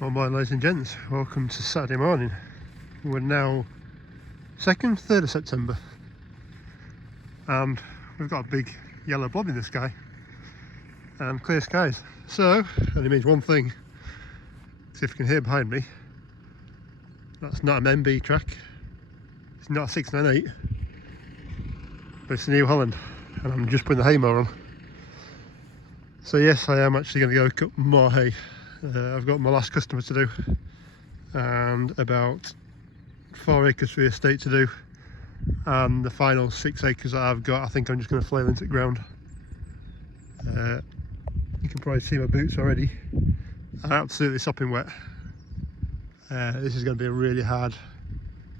Well, morning, ladies and gents. Welcome to Saturday morning. We're now 2nd, 3rd of September, and we've got a big yellow blob in the sky and clear skies. So, only means one thing. See if you can hear behind me. That's not an MB track. It's not a 698, but it's a New Holland, and I'm just putting the hay mower on. So yes, I am actually going to go cut more hay. I've got my last customer to do and about 4 acres for the estate to do, and the final 6 acres that I've got I think I'm just going to flail into the ground. You can probably see my boots already. I'm absolutely sopping wet. This is going to be a really hard,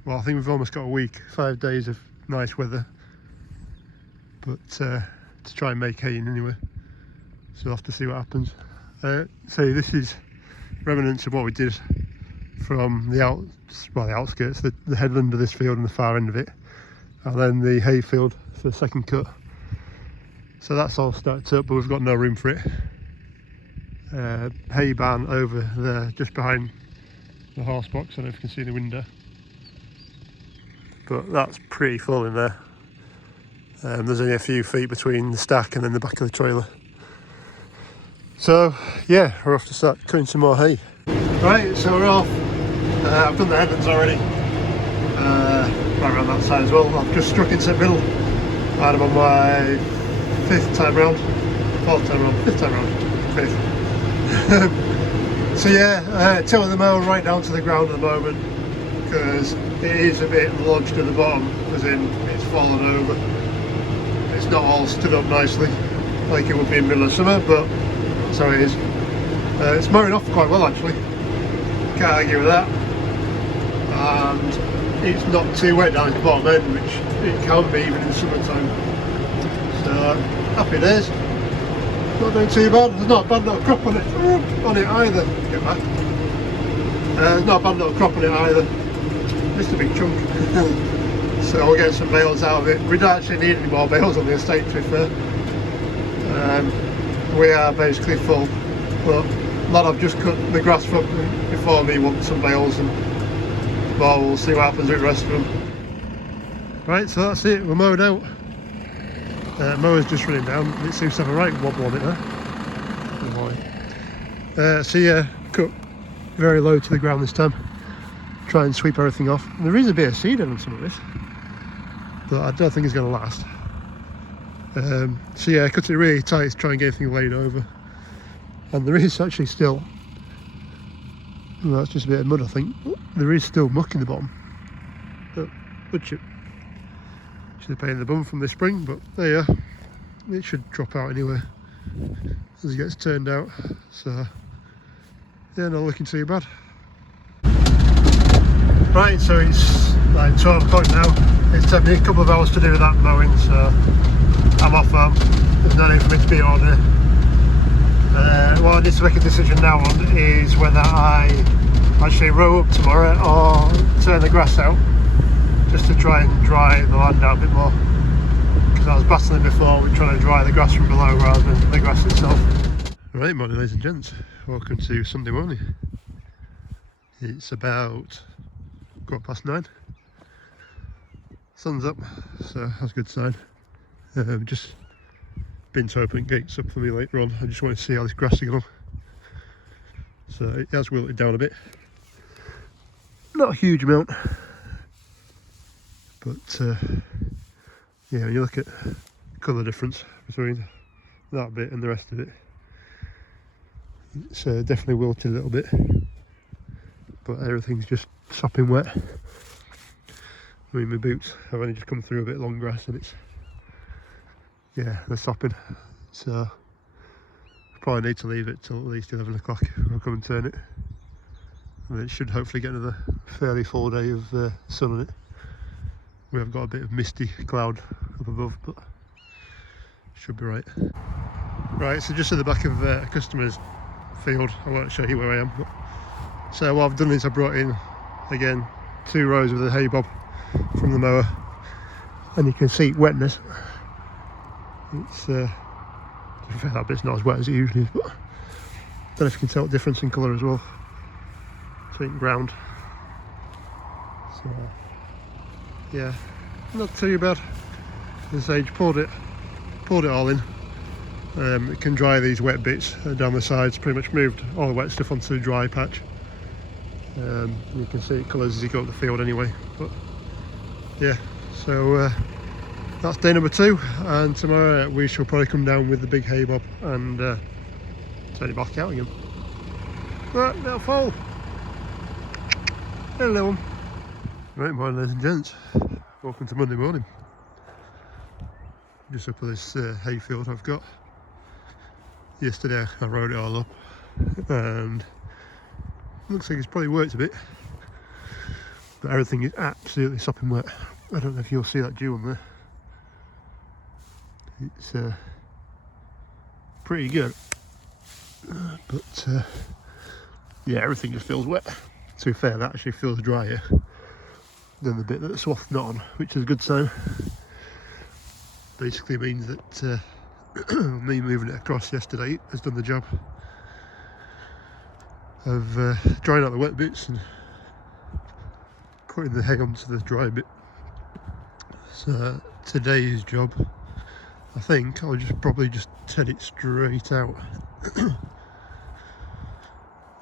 well, I think we've almost got a week, 5 days of nice weather, but to try and make hay in anyway, so we'll have to see what happens. So this is remnants of what we did from the outskirts, the headland of this field and the far end of it, and then the hay field for the second cut. So that's all stacked up, but we've got no room for it. Hay barn over there, just behind the horse box. I don't know if you can see the window, but that's pretty full in there. There's only a few feet between the stack and then the back of the trailer. So yeah, we're off to start cutting some more hay. Right, so we're off. I've done the headlands already, right around that side as well. I've just struck into the middle, and I'm on my 5th time round, 4th time round, 5th time round, 5th. So yeah, tilling the mower right down to the ground at the moment, because it is a bit lodged at the bottom, as in it's fallen over. It's not all stood up nicely like it would be in the middle of summer, but that's how it is. It's mowing off quite well actually, can't argue with that, and it's not too wet down at the bottom end, which it can be even in the summertime. So happy days, not doing too bad. There's not a bad little crop on it either. Get back. There's not a bad little crop on it either, just a big chunk. So we'll get some bales out of it. We don't actually need any more bales on the estate, to be fair. We are basically full, but a lot I've just cut the grass from before me want some bales, and well, we'll see what happens with the rest of them. Right, so that's it, we're mowed out. Mower's just running down, it seems to have a right wobble on it there. So yeah, cut very low to the ground this time, try and sweep everything off. And there is a bit of seed on some of this, but I don't think it's going to last. So yeah, I cut it really tight to try and get everything laid over. And there is actually still, well, that's just a bit of mud I think, there is still muck in the bottom. But wood chip. Should have paid in the bum from this spring, but there you are. It should drop out anyway as it gets turned out. So yeah, not looking too bad. Right, so it's like 12 o'clock now. It's taken me a couple of hours to do that mowing, so I'm off home. There's no need for me to be on here. What I need to make a decision now on is whether I actually row up tomorrow or turn the grass out, just to try and dry the land out a bit more, because I was battling before with trying to dry the grass from below rather than the grass itself. Right, morning ladies and gents, welcome to Sunday morning. It's about 9:15. Sun's up, so that's a good sign. Just been to open gates up for me later on. I just want to see how this grass is going. So it has wilted down a bit, not a huge amount, but yeah, when you look at colour difference between that bit and the rest of it, it's definitely wilted a little bit, but everything's just sopping wet. I mean, my boots have only just come through a bit of long grass and it's, yeah, they're sopping, so I probably need to leave it till at least 11 o'clock I'll come and turn it, and it should hopefully get another fairly full day of sun on it. We have got a bit of misty cloud up above, but should be right. Right, so just at the back of a customer's field, I won't show you where I am, but so what I've done is I brought in again 2 rows of the hay bob from the mower, and you can see wetness. It's that bit's not as wet as it usually is, but I don't know if you can tell the difference in colour as well. between ground. So yeah, not too bad. This age poured it all in. It can dry these wet bits down the sides. Pretty much moved all the wet stuff onto the dry patch. You can see it colours as you go up the field anyway. But yeah, so that's day number 2, and tomorrow we shall probably come down with the big hay mob and turn it back out again. Right, now fall. Hello. Right, morning ladies and gents. Welcome to Monday morning. Just up at this hay field I've got. Yesterday I rode it all up and looks like it's probably worked a bit, but everything is absolutely sopping wet. I don't know if you'll see that dew on there. It's pretty good, but yeah, everything just feels wet. To be fair, that actually feels drier than the bit that's swathed not on, which is a good sign. Basically means that me moving it across yesterday has done the job of drying out the wet bits and putting the hay onto the dry bit. So today's job, I think I'll probably just head it straight out.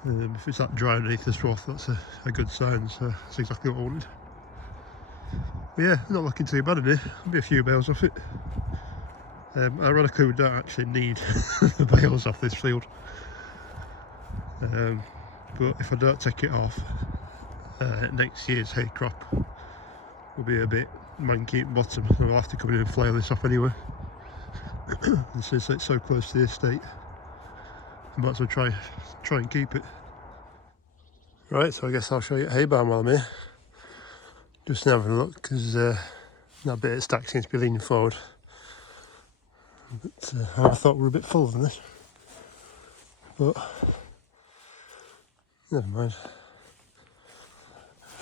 If it's that dry underneath the swath, that's a good sign, so that's exactly what I wanted. But yeah, not looking too bad in here. There'll be a few bales off it. Ironically, we don't actually need the bales off this field. But if I don't take it off, next year's hay crop will be a bit manky at the bottom, so I'll have to come in and flail this off anyway. And since it's so close to the estate, I might as well try and keep it. Right, so I guess I'll show you a hay barn while I'm here. Just having a look, because that bit of stack seems to be leaning forward. But I thought we were a bit full than this. But never mind.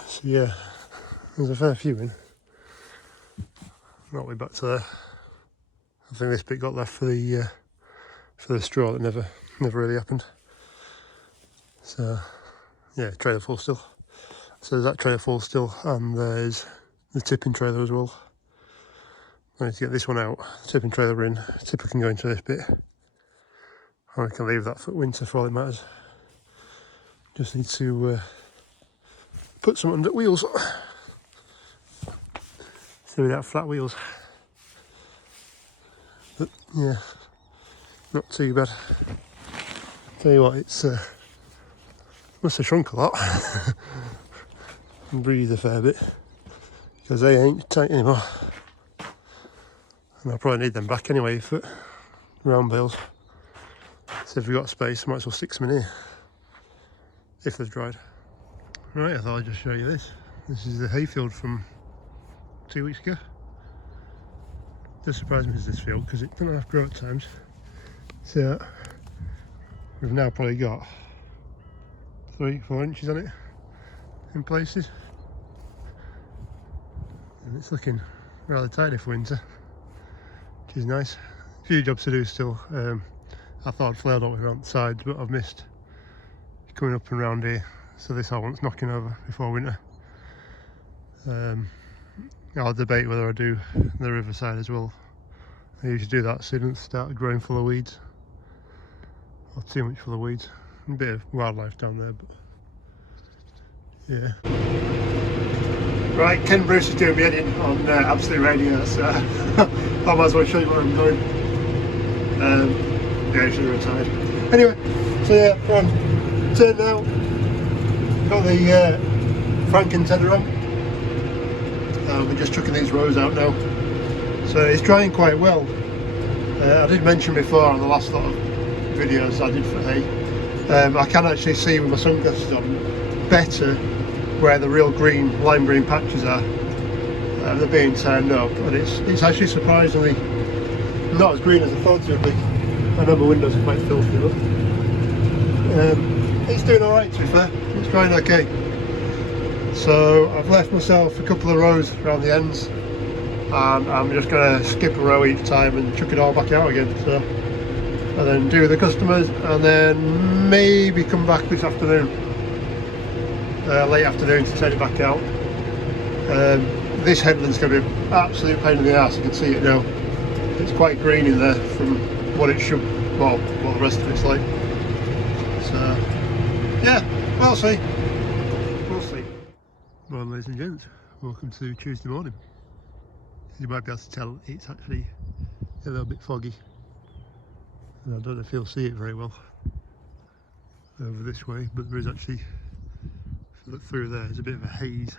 So yeah, there's a fair few in. Right way back to there. I think this bit got left for the straw that never really happened. So yeah, trailer full still. So there's that trailer full still, and there's the tipping trailer as well. I need to get this one out, the tipping trailer in. The tipper can go into this bit, or I can leave that for winter for all it matters. Just need to put some under wheels, so without flat wheels. But yeah, not too bad. Tell you what, it's must have shrunk a lot and breathed a fair bit, because they ain't tight anymore. And I'll probably need them back anyway for round bales. So if we've got space, I might as well stick some in here if they've dried. Right, I thought I'd just show you this. This is the hayfield from 2 weeks ago. Just surprised me is this field, because it doesn't have grow at times. So we've now probably got 3-4 inches on it in places, and it's looking rather tidy for winter, which is nice. A few jobs to do still. I thought I'd flailed all the way around the sides, but I've missed coming up and round here, so this whole one's knocking over before winter. I'll debate whether I do the riverside as well. I usually do that so it doesn't start growing full of weeds, or too much full of weeds. A bit of wildlife down there, but yeah. Right, Ken Bruce is doing me editing on Absolute Radio, so I might as well show you where I'm going. Yeah, I should have retired. Anyway, so yeah, turned now. Got the Franken tether on. We're just chucking these rows out now. So it's drying quite well. I did mention before on the last lot of videos I did for hay, I can actually see with my sunglasses on better where the real green, lime green patches are. They're being turned up, and it's actually surprisingly not as green as I thought it would be. I know my windows are quite filthy, but it's doing alright to be fair. It's drying okay. So I've left myself a couple of rows around the ends, and I'm just going to skip a row each time and chuck it all back out again. So, and then do the customers, and then maybe come back this afternoon late afternoon to turn it back out. This headland's going to be an absolute pain in the ass. You can see it now. It's quite green in there from what it should, well, what the rest of it's like. So yeah, we'll see. We'll see. Well, ladies and gents, welcome to Tuesday morning. As you might be able to tell, it's actually a little bit foggy. And I don't know if you'll see it very well over this way, but there is actually, if you look through there, there's a bit of a haze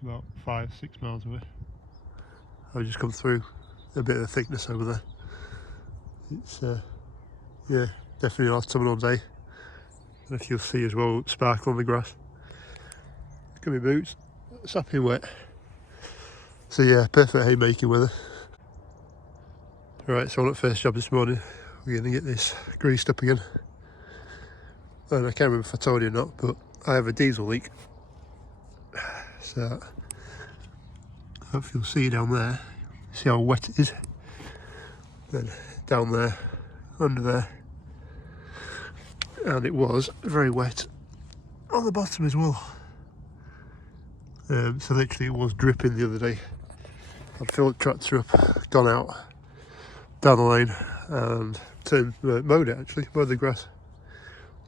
about 5-6 miles away. I've just come through a bit of a thickness over there. It's yeah, definitely an autumnal day. And if you'll see as well, sparkle on the grass. Look at my boots, sopping wet. So yeah, perfect haymaking weather. Right, so on at first job this morning, we're going to get this greased up again. And I can't remember if I told you or not, but I have a diesel leak. So hopefully you'll see down there, see how wet it is. Then down there, under there, and it was very wet on the bottom as well. So literally it was dripping the other day. I'd filled the tractor up, gone out down the lane and mowed it actually, mowed the grass.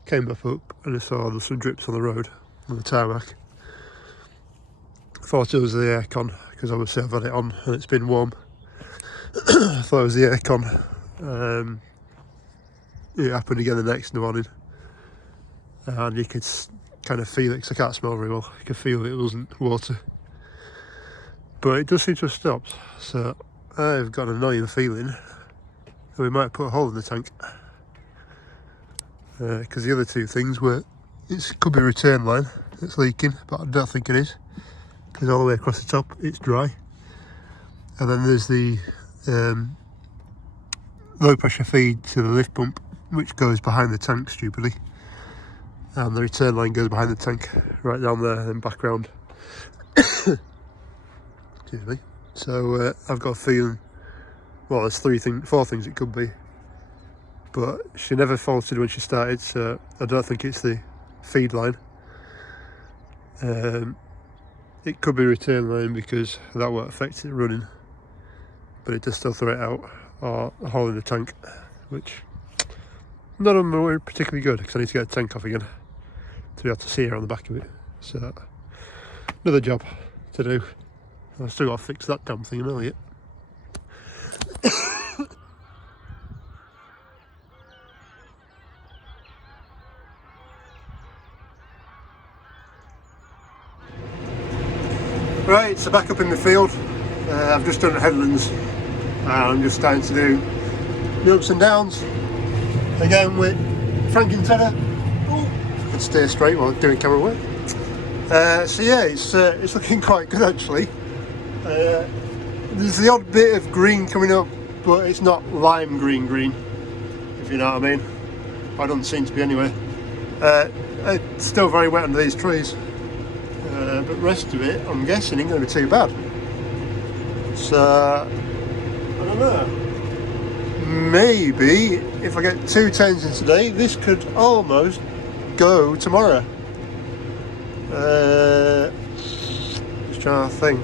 Came back up and I saw there was some drips on the road, on the tarmac. Thought it was the aircon, because obviously I've had it on and it's been warm. I thought it was the aircon. It happened again the next morning, and you could kind of feel it, because I can't smell very well. You could feel it wasn't water, but it does seem to have stopped. So I've got an annoying feeling that we might put a hole in the tank, because the other two things were, it could be a return line that's leaking, but I don't think it is, because all the way across the top it's dry. And then there's the low pressure feed to the lift pump, which goes behind the tank stupidly, and the return line goes behind the tank right down there and back round. Excuse me. So I've got a feeling, well, there's four things it could be, but she never faulted when she started, so I don't think it's the feed line. It could be return line, because that won't affect it running, but it does still throw it out, or a hole in the tank, which none of them are particularly good, because I need to get the tank off again to be able to see her on the back of it. So another job to do. I've still got to fix that damn thing now yet. Right, so back up in the field. I've just done headlands, and I'm just starting to do the ups and downs again with Frank and Tedder. Oh, I can stay straight while doing camera work. So yeah, it's looking quite good actually. There's the odd bit of green coming up, but it's not lime green, if you know what I mean. I don't seem to be anyway. It's still very wet under these trees. But the rest of it, I'm guessing, ain't going to be too bad. So, I don't know. Maybe if I get 2 tens in today, this could almost go tomorrow. Just trying to think.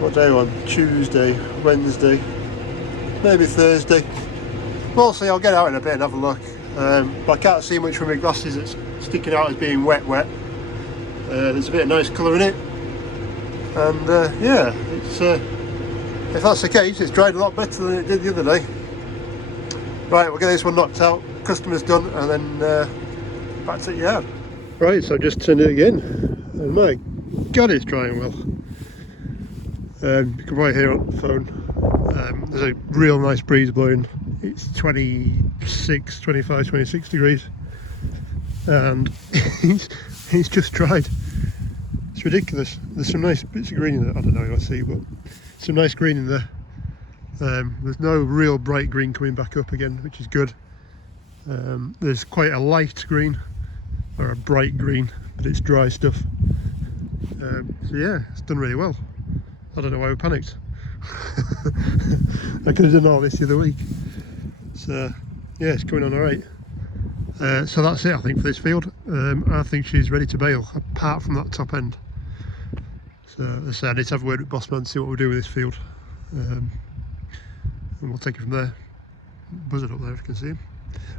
What day are we on? Tuesday, Wednesday, maybe Thursday. We'll see. I'll get out in a bit and have a look. But I can't see much from my glasses. It's sticking out as being wet. There's a bit of nice colour in it, and yeah, it's if that's the case, it's dried a lot better than it did the other day. Right, we'll get this one knocked out, customer's done, and then back to the yard. Right, so I've just turned it again, and my god, it's drying well. You can right here on the phone, there's a real nice breeze blowing. It's 26 degrees, and it's just dried. It's ridiculous. There's some nice bits of green in there. I don't know if I see, but some nice green in there. There's no real bright green coming back up again, which is good. There's quite a light green, or a bright green, but it's dry stuff. So yeah, it's done really well. I don't know why we panicked. I could have done all this the other week. So yeah, it's coming on alright. So that's it, I think, for this field. I think she's ready to bale, apart from that top end. So as I said, I need to have a word with Bossman to see what we'll do with this field. And we'll take it from there. Buzzard up there if you can see him.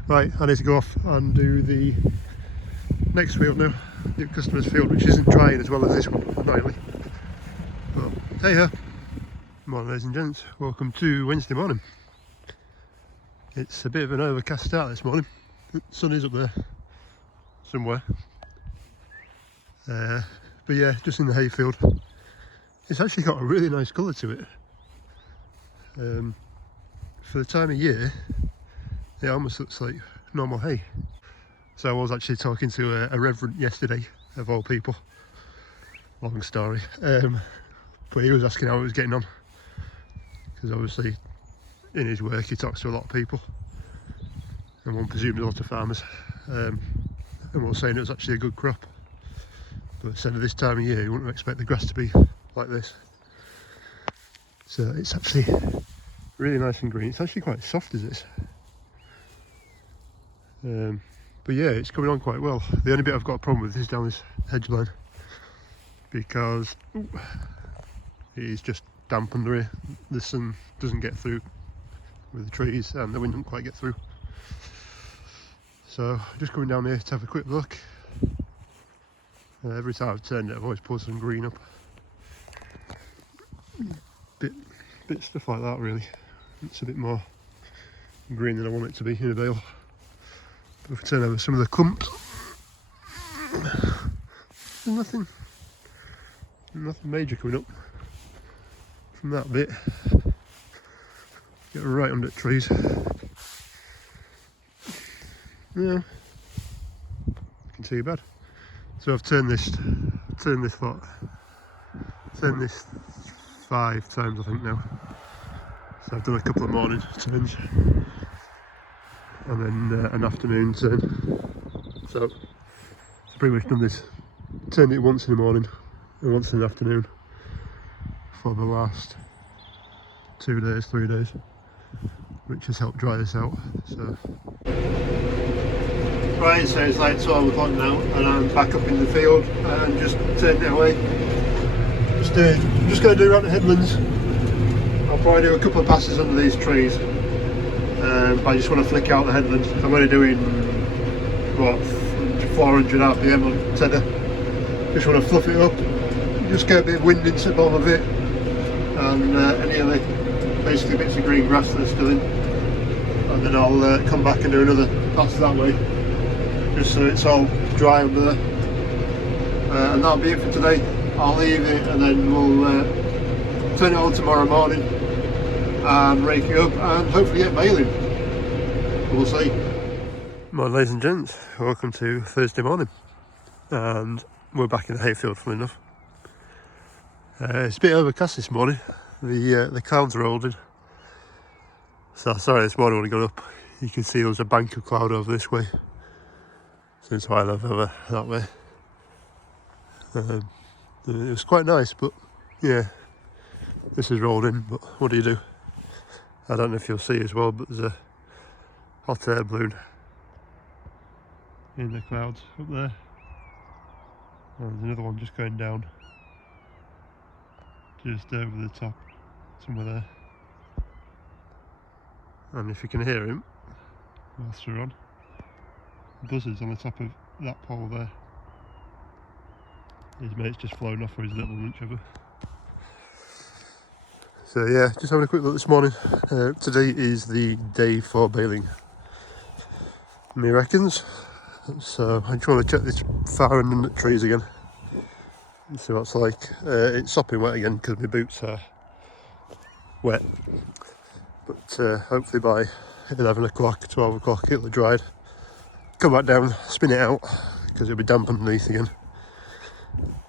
Right, I need to go off and do the next field now, the customer's field, which isn't drying as well as this one, annoyingly. But hey ho. Morning ladies and gents, welcome to Wednesday morning. It's a bit of an overcast start this morning. The sun is up there somewhere. But yeah, just in the hayfield. It's actually got a really nice colour to it. For the time of year, it almost looks like normal hay. So I was actually talking to a reverend yesterday, of all people. Long story. But he was asking how it was getting on. Because obviously, in his work, he talks to a lot of people. And one presumes a lot of farmers. And we were saying it was actually a good crop. But instead of this time of year, you wouldn't expect the grass to be like this. So it's actually really nice and green. It's actually quite soft as this. But yeah, it's coming on quite well. The only bit I've got a problem with is down this hedge line. Because it is just damp under here. The sun doesn't get through with the trees and the wind doesn't quite get through. So just coming down here to have a quick look. Every time I've turned it, I've always pulled some green up. Bit stuff like that really. It's a bit more green than I want it to be in a bale. But if we turn over some of the clumps, there's nothing major coming up from that bit. Get right under the trees. Yeah, can see bad. So I've turned this 5 times I think now. So I've done a couple of morning turns and then an afternoon turn. So I've pretty much done this, turned it once in the morning and once in the afternoon for the last 2 days, 3 days, which has helped dry this out. So right, so it's like 12 o'clock now and I'm back up in the field and just turned it away. Just going to do around the headlands. I'll probably do a couple of passes under these trees. But I just want to flick out the headlands. I'm only doing, what, 400 RPM on tether. Just want to fluff it up, just get a bit of wind into the bottom of it, and any of the basically bits of green grass that's still in. And then I'll come back and do another pass that way, just so it's all dry under there. And that'll be it for today. I'll leave it and then we'll turn it on tomorrow morning and rake it up and hopefully get baling. We'll see. Morning ladies and gents, welcome to Thursday morning, and we're back in the hayfield funnily enough. It's a bit overcast this morning, the clouds are holding. So sorry, this morning when I got up you can see there was a bank of cloud over this way, since I live over that way. It was quite nice, but yeah, this is rolled in, but what do you do? I don't know if you'll see as well, but there's a hot air balloon in the clouds up there. And there's another one just going down, just over the top, somewhere there. And if you can hear him, whilst we're on, buzzards on the top of that pole there. His mate's just flown off for his little lunch over. So yeah, just having a quick look this morning. Today is the day for baling, me reckons. So I just want to check this far end of the trees again and see what it's like. It's sopping wet again because my boots are wet. But hopefully by 11 o'clock, 12 o'clock it'll have dried. Come back down, spin it out because it'll be damp underneath again.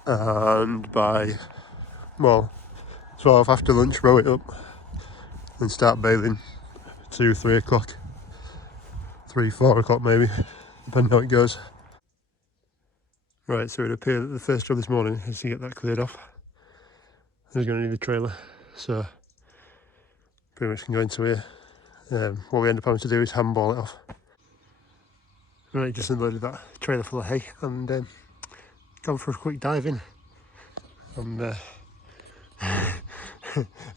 And by, well, 12 after lunch, row it up and start baling 2, 3 o'clock, 3, 4 o'clock maybe, depending how it goes. Right, so it appeared that the first job this morning is to get that cleared off. There's going to need a trailer, so pretty much can go into here. What we end up having to do is handball it off. Right, just unloaded that trailer full of hay and gone for a quick dive in. And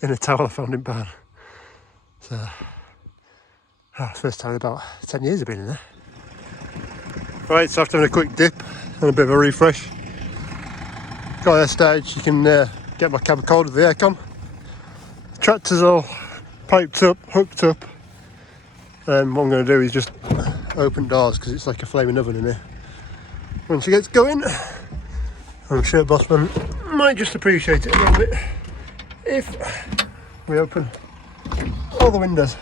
in a towel I found in barn. So, first time in about 10 years I've been in there. Right, so after having a quick dip and a bit of a refresh, got air started. You can get my cab cold with the aircon. Tractor's all piped up, hooked up. And what I'm going to do is just open doors because it's like a flaming oven in here. Once it gets going, I'm sure Bossman might just appreciate it a little bit if we open all the windows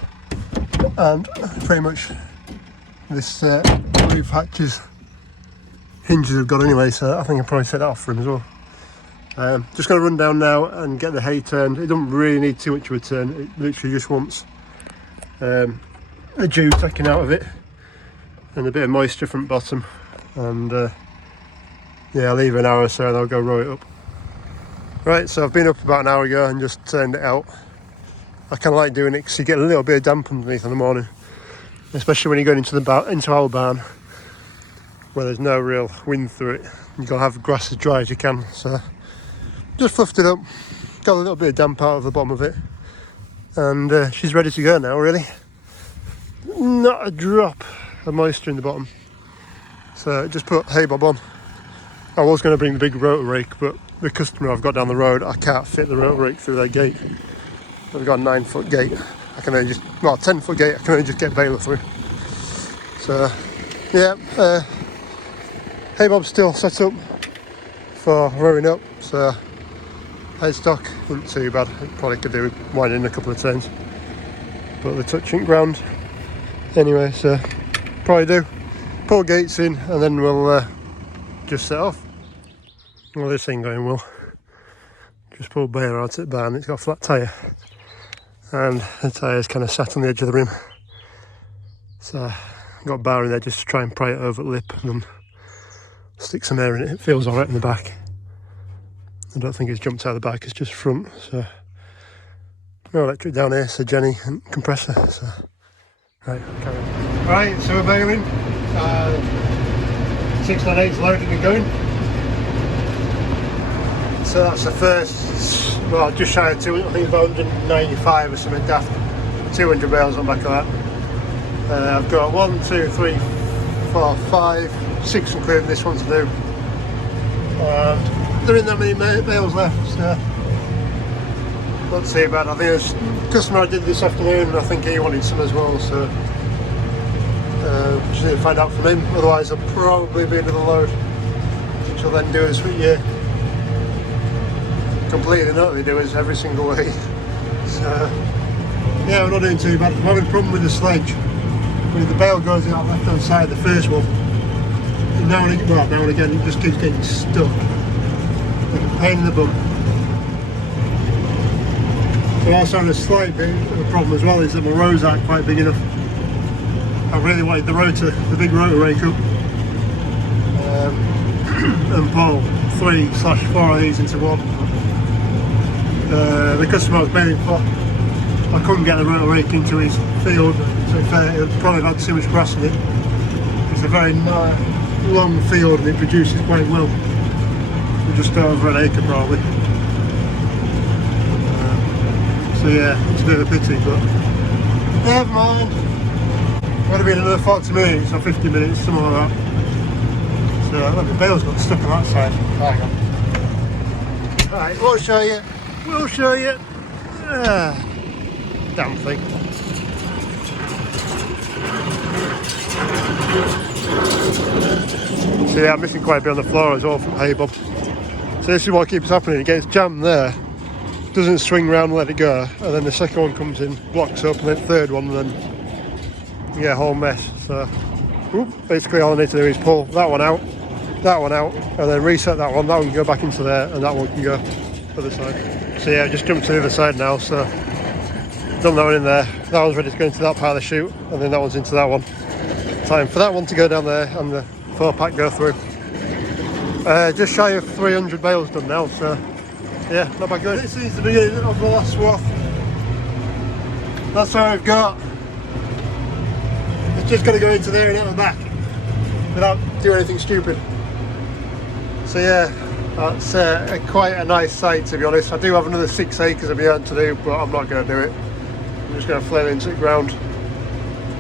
and pretty much this roof hatches hinges have got anyway, so I think I'll probably set that off for him as well. Just going to run down now and get the hay turned. It doesn't really need too much of a turn, it literally just wants the dew taken out of it and a bit of moisture from the bottom, and yeah, I'll leave it an hour or so and I'll go row it up. Right, so I've been up about an hour ago and just turned it out. I kind of like doing it because you get a little bit of damp underneath in the morning, especially when you're going into our barn where there's no real wind through it. You've got to have grass as dry as you can, so just fluffed it up, got a little bit of damp out of the bottom of it, and she's ready to go now really. Not a drop of moisture in the bottom, so just put hay bob on. I was going to bring the big rotor rake, but the customer I've got down the road, I can't fit the rotor rake through their gate. I've got a 9-foot gate, I can only just, well, 10-foot gate, I can only just get baler through. So yeah, hay bob's still set up for rowing up, so headstock isn't too bad. It probably could do with winding a couple of turns, but the touching ground anyway, so probably do pull gates in and then we'll just set off. Well, this ain't going well. Just pulled baler out at the barn. It's got a flat tyre and the tyre's kind of sat on the edge of the rim, so I've got a bar in there just to try and pry it over the lip and then stick some air in it. It feels alright in the back. I don't think it's jumped out of the back, it's just front, so no electric down here, so Jenny and compressor, so right, carry on. Right, so we're bailing. 698's loaded and going. So that's the first, well, just shy of 200, I think about 195 or something daft. 200 bales on the back of that. I've got 1, 2, 3, 4, 5, 6 including this one to do. There isn't that many bales left, so not too bad. I think there's a customer I did this afternoon and I think he wanted some as well, so just need to find out from him, otherwise I'll probably be another load, which will then do us for year. Completely not they do us every single week. So yeah, we're not doing too bad. I'm having a problem with the sledge. When the bale goes out left hand side, the first one, and now and again it just keeps getting stuck. Like a pain in the bum. So also a slight bit of a problem as well is that my rows aren't quite big enough. I really wanted the big rotor rake up, and pull 3/4 of these into one. The customer I was bailing for, I couldn't get the rotor rake into his field, so it probably had too much grass in it. It's a very long field and it produces quite well. We're just over an acre probably. So yeah, it's a bit of a pity, but never mind. Would have been another 40 minutes or 50 minutes, something like that. So look, the bale's got stuck on that side. Hang on. Alright, we'll show you. We'll show you. Damn thing. So yeah, I'm missing quite a bit on the floor as well from hay bob. So this is what keeps happening. It gets jammed there, doesn't swing round and let it go, and then the second one comes in, blocks up, and then the third one, and then yeah, whole mess. So basically all I need to do is pull that one out, and then reset that one can go back into there, and that one can go other side. So yeah, just jumped to the other side now, so done that one in there, that one's ready to go into that part of the chute, and then that one's into that one. Time for that one to go down there and the 4-pack go through. Just shy of 300 bales done now, so yeah, not bad going. This is the beginning of the last swath. That's all I've got. It's just got to go into there and out the back. without doing anything stupid. So yeah, that's quite a nice site, to be honest. I do have another 6 acres of my own to do, but I'm not going to do it. I'm just going to flail into the ground.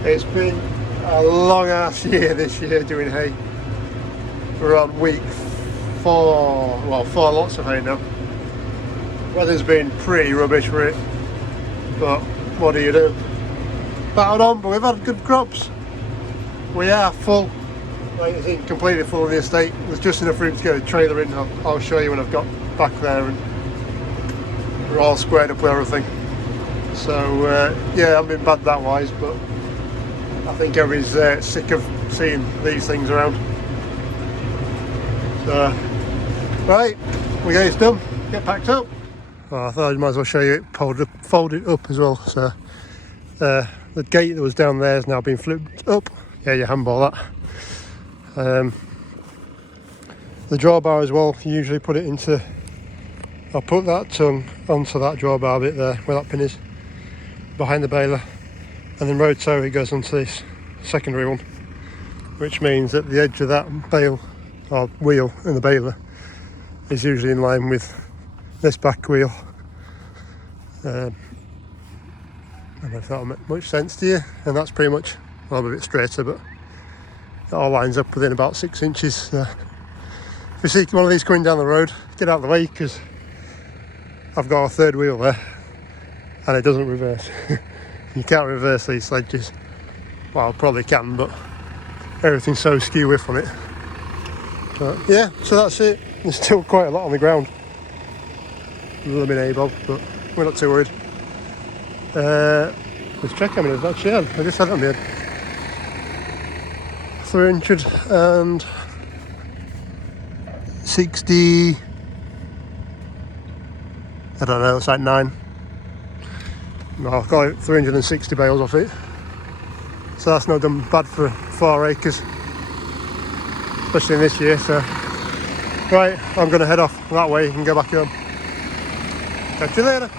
It's been a long ass year this year doing hay. We're on week 4, well 4 lots of hay now. Weather's been pretty rubbish for it, but what do you do? Battled on, but we've had good crops. We are full, like I think completely full of the estate. There's just enough room to get a trailer in. I'll show you when I've got back there and we're all squared up with everything. So yeah, I've been bad that wise, but I think everybody's sick of seeing these things around. So, right, we get this done, get packed up. Oh, I thought I might as well show you it folded up as well. So the gate that was down there has now been flipped up. Yeah, you handball that. The drawbar as well, you usually put it into, I'll put that tongue onto that drawbar bit there, where that pin is, behind the baler, and then roto it goes onto this secondary one, which means that the edge of that bale, or wheel in the baler, is usually in line with this back wheel. I don't know if that'll make much sense to you, and that's pretty much, well, I'm a bit straighter, but it all lines up within about 6 inches. If you see one of these coming down the road, get out of the way, because I've got a third wheel there and it doesn't reverse. You can't reverse these sledges. Well, I probably can, but everything's so skew whiff on it. But yeah, so that's it. There's still quite a lot on the ground. Blooming A-Bob, but we're not too worried. Let's check how many I've actually had. I just had it on the head. 360, I don't know, it's like 9. No, I've got like 360 bales off it. So that's not done bad for 4 acres, especially in this year. So, right, I'm going to head off that way and go back home. Catch you later.